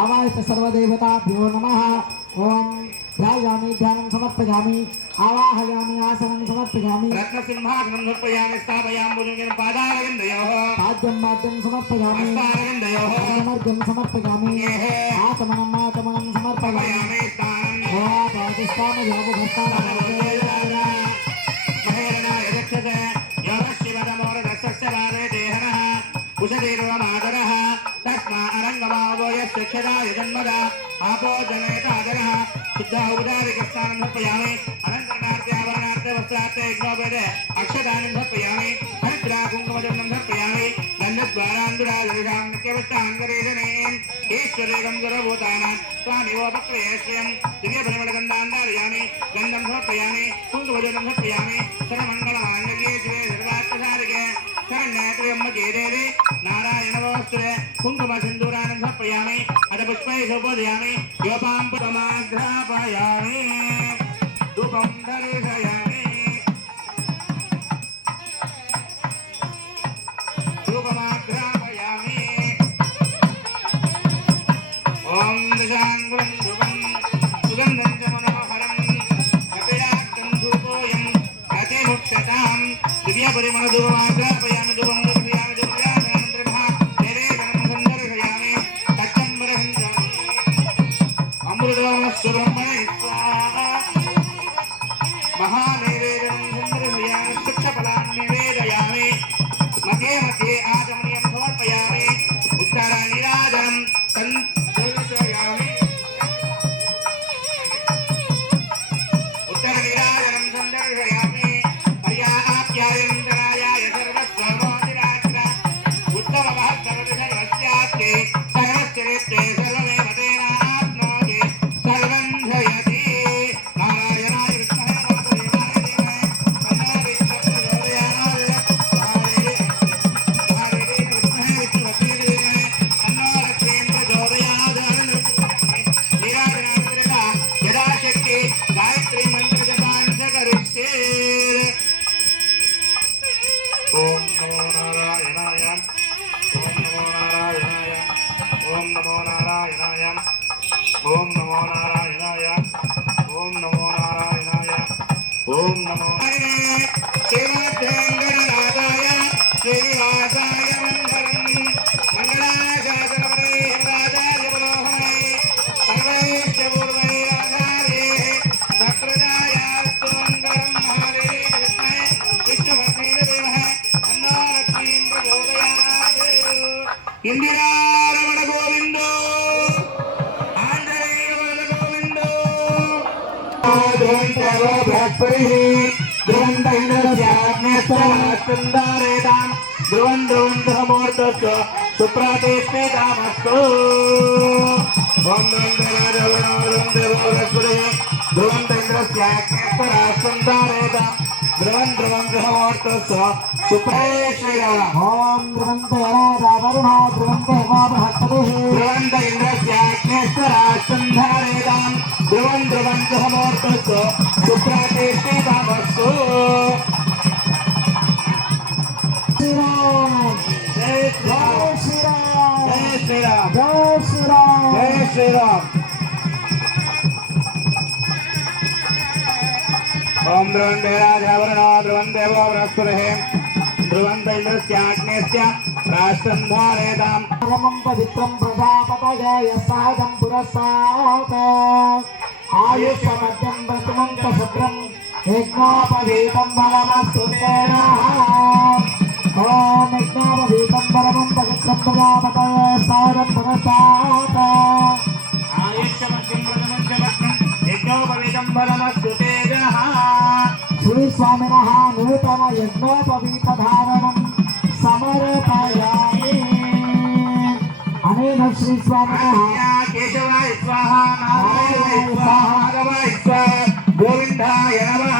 आवाहित सर्वदेवताभ्यो नमः। ओम ध्यायामि ध्यानं समर्पयामि आवाहयामि आसनं समर्पयामि रत्नसिंहासनं समर्पयामि स्थापयामि भुजंगेन पादारविन्दयोः पाद्यं माद्यं समर्पयामि हस्तारविन्दयोः समर्पयामि समर्पयामि आचमनं समर्पयामि स्थानं पादिष्ठामयामि महेरणाय रक्षते योगशिवतमोरदस्य वारे देहनः कुशतीर्वमादरः तस्मा अरङ्गमावो यस्य क्षदाय जन्मदा आपो जनयतादरः शुद्ध औपचारिकस्नानं समर्पयामि अनन्तरणार्थे आभरणार्थे वस्त्रार्थे यज्ञोपवेदे अक्षतानि समर्पयामि हरिद्रा कुङ्कुमचूर्णं समर्पयामि गन्धद्वारान्दुराजलिषां नित्यवृत्ताङ्गरेजनेम् ईश्वरेकं सर्वभूतानां स्वामिवोपक्रियेष्यं दिव्यपरिमलगन्धान् धारयामि गन्धं समर्पयामि कुङ्कुमचूर्णं समर्पयामि सर्वमङ्गलमाङ्गल्ये शिवे सर्वार्थसारिके शरण्ये देवी नारायणवोस्तुरे कुङ्कुम सिन्दूरानं समर्पयामि अथ पुष्पैः शोभयामि योपां पुष्पमाघ्रापयामि धूपं दर्शयामि धूपमाघ्रापयामि ॐ दशाङ्गुलं धूपं सुगन्धं च मनोहरं कपिलाक्तं धूपोऽयं प्रतिमुक्षतां दिव्यपरिमलधूपमाघ्रापयामि धूपं महानैवेद्यं चन्द्रमयामि शुक्लफलान् निवेदयामि मध्ये मध्ये आचमनीयं समर्पयामि उत्तरनीराजनं संदर्शयामि उत्तरनीराजनं संदर्शयामि पर्याप्यायन्तरायाय सर्वस्वमोदिरात्र उत्तममहत्तरति सर्वस्यास्ति सर्वश्चरित्रे सर्वमेव तेन आप्नोति सर्वं जयति ओम नमो नारायणाय ओम नमो नारायणाय ओम नमो नारायणाय ओम नमो नारायणाय ओम नमो नारायणाय ओम नमो श्रीमद्वेंकटनाथाय श्रीनिवासाय मंगलम् मंगलाशासनपते हेमराजार्य मनोहरे सर्वैश्च पूर्वैराचार्ये सकृदायास्तु मंगलम् महादेवी कृष्णे विष्णुभक्तिदेवः इंदिरा रमण गोविंदो आंजनेय वरद गोविंदो ध्रुवंतरो बृहस्पतिः ध्रुवन्तैन्द्रस्याग्नेस्वरास्तुन्दारेतां ध्रुवं ध्रुवन्तमूर्तस्य सुप्रातेष्टिकामस्तु ॐ ध्रुवन्तराजवरणो ध्रुवं देवो बृहस्पतिः ध्रुवन्तैन्द्रस्याग्नेस्वरास्तुन्दारेतां ध्रुवं ध्रुवन्तमूर्तस्य सुप्रातेष्टिकामस्तु ओम ध्रुवन्तराजवरुणो ध्रुवं देवो बृहस्पतिः ध्रुवन्त इन्द्रस्याग्नेस्वरास्तुन्धारेतां ध्रुवं ध्रुवन्तमूर्तस्य सुप्रातेष्टिकामस्तु जय श्री राम जय श्री राम जय श्री राम जय श्री राम ओम ध्रुवन्तेराजवरणो ध्रुवं देवो बृहस्पतिः ध्रुवन्त इन्द्रस्याग्नेस्य राष्ट्रन्धारेतां परमं पवित्रं प्रजापतये यस्सादं पुरस्सात् आयुष्यमध्यं प्रथमं च शुक्रं यज्ञोपवीतं बलमस्तु तेन ॐ यज्ञोपवीतं परमं पवित्रं प्रजापतये यस्सादं पुरस्सात् आयुष्यमध्यं प्रथमं च शुक्रं यज्ञोपवीतं बलमस्तु तेजः श्री स्वामिनः नूतन यज्ञोपवीतधारणं समर्पयामि अनेन श्री स्वामिनः केशवाय स्वाहा नारायणाय स्वाहा माधवाय स्वाहा गोविंदाय नमः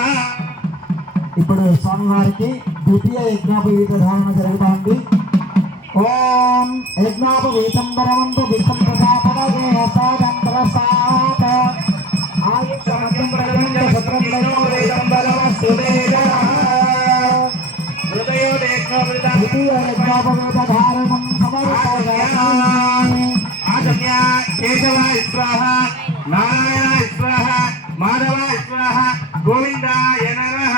ఇప్పుడు స్వామివారికి ద్వితీయ యజ్ఞోపవీత ధారణ జరుగుతోంది ఓం యజ్ఞోపవీతం పరమంతు విత్తం ప్రజాపతయే యసాదం ప్రసాద ఆయుష్యమధ్యం ప్రజంజ శత్రం యజ్ఞోపవీతం బలమస్తు తేజః హృదయోదేజ్ఞోపవీతం ద్వితీయ యజ్ఞోపవీత ధారణం సమర్పయామి కేశవాయ స్వాహ నారాయణాయ స్వాహ మాధవాయ స్వాహ గోవిందాయ నమః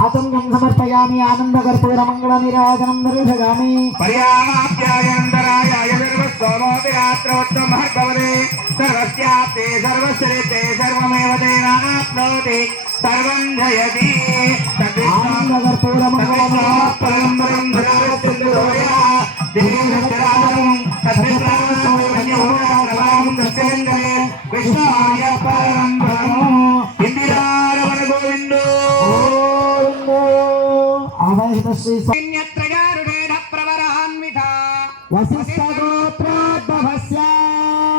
ఆచమ్యం సమర్పయామి ఆనందకర్పూరమంగళనిరాజనం దర్శయామి पर्यामाप्यायन्तराय सर्वस्वमोतिरात्रोत्तमः भवते सर्वस्याप्ते सर्वश्रेष्ठे सर्वमेव तेनाप्नोति सर्वं जयति परम्परं धरावत्यन्दोया देवचराचरं तद्विश्रामं दस्यन्दरे विष्णाय परम्परम् इंदिरारमण गोविन्दो ఆవాహిత శ్రీ त्रयारुडेन प्रवरान्विता వశిష్ఠ గోత్రోద్భవస్య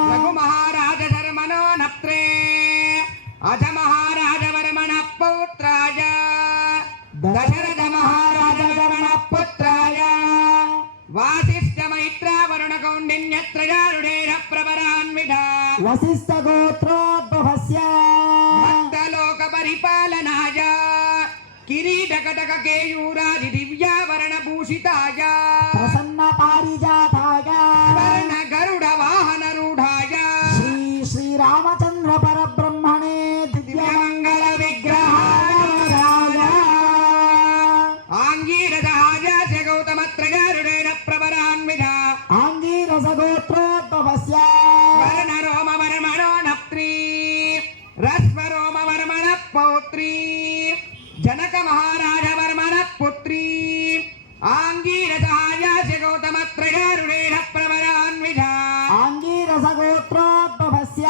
रघुमहाराज धर्मनो नप्त्रे अज महाराज वर्मण पौत्राय दशरथ महाराज वर्मण पुत्राय वासिष्ठ मैत्रा वरुण कौंडिन्य त्रयारुडेन प्रवरान्विता వశిష్ఠ గోత్రోద్భవస్య भक्तलोक परिपालनाय किरीटकटक केयूरादि दिव्यावरण भूषिताय ప్రసన్న పారిజాతాయ वर्ण गरुड वाहन रूढ़ाय శ్రీ శ్రీరామచంద్ర పరబ్రహ్మణే దివ్యమంగళ విగ్రహాయ आंगीरसहाय च गौतम त्रयारुडेन प्रवरान्विता ఆంగీరస గోత్రోద్భవస్య वर्ण रोम वर्मणो नप्त्री रस्व रोम वर्मण पौत्री जनक महाराज वर्मण पुत्री आंगीरसहाय च गौतम त्रयारुडेन प्रवरान्विता ఆంగీరస గోత్రోద్భవస్య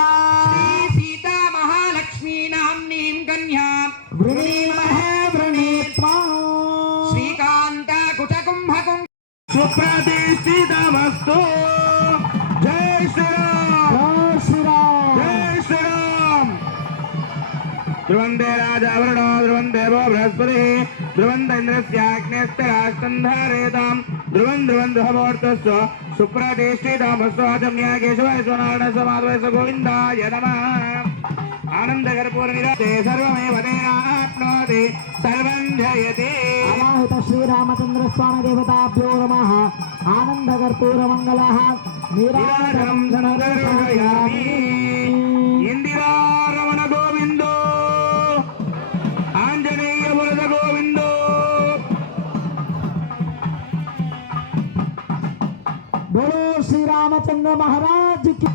श्री सीता महालक्ष्मी नाम्नीं कन्यां వృణీమహే వృణీత్వా श्रीकांत कुचकुंभकुं सुप्रतिष्ठितमस्तु जय श्री राम జై శ్రీరామ్ जय श्री राम ध्रुवंदे राजा वरुणो ध्रुवंदे वो बृहस्पति ध्रुवंद इंद्रस्याग्नेश्च राष्ट्रंधारेताम् ध्रुवं ध्रुवं ध्रुवमूर्तस्व सुप्रतिष्ठितमस्तु आचम्या केशवाय स्वनारायणस्य माधवस्य गोविन्दाय नमः आनन्दकर्पूरनिराते सर्वमेव तेनाप्नोति सर्वं जयति ఆవాహిత శ్రీరామచంద్ర స్వామి దేవతాభ్యో నమః ఆనందకర్పూరమంగళః निराधरं धनदर्शयामि इंदिरारमण गोविन्दो आञ्जनेय वरद गोविन्दो बोलो श्री रामचंद्र महाराज की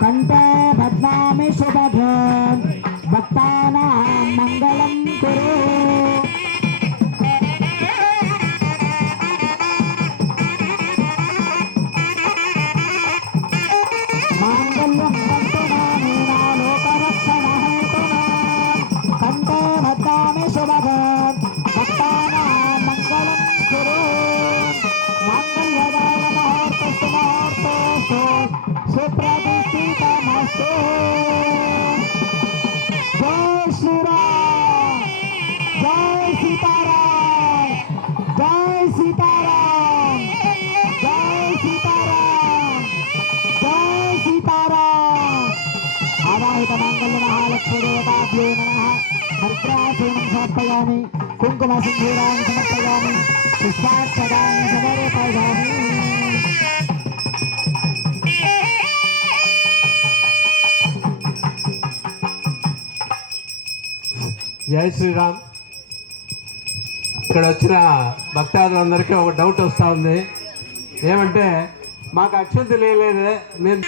कंठे बध्नामि शुभघं भक्तानां मङ्गलं कुरु माङ्गल्यं तन्तुनानेन लोकरक्षणहेतुना कंठे बध्नामि शुभघं भक्तानां मङ्गलं कुरु माङ्गल्यदायमहोर्तस्तु मुहूर्तोऽस्तु सुप्रतिष्ठितमस्तु जय श्री राम जय सीताराम जय सीताराम जय सीताराम సమర్పయామి కుంకుమ సింధూరాన్ని సమర్పయామి పుష్పాక్షరాన్ని సమర్పయామి జై శ్రీరామ్. ఇక్కడ వచ్చిన భక్తాదులందరికీ ఒక డౌట్ వస్తూ ఉంది. ఏమంటే మాకు అక్షంతలు లేదు, మేము